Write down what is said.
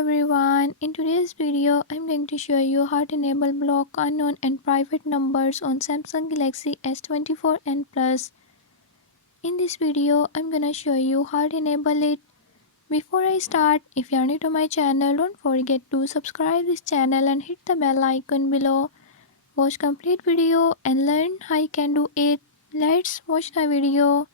everyone, in today's video I'm going to show you how to enable block unknown and private numbers on Samsung Galaxy S24 and Plus. In this video I'm gonna show you how to enable it. Before I start, if you are new to my channel, don't forget to subscribe this channel and hit the bell icon below. Watch complete video and learn how you can do it. Let's watch the video.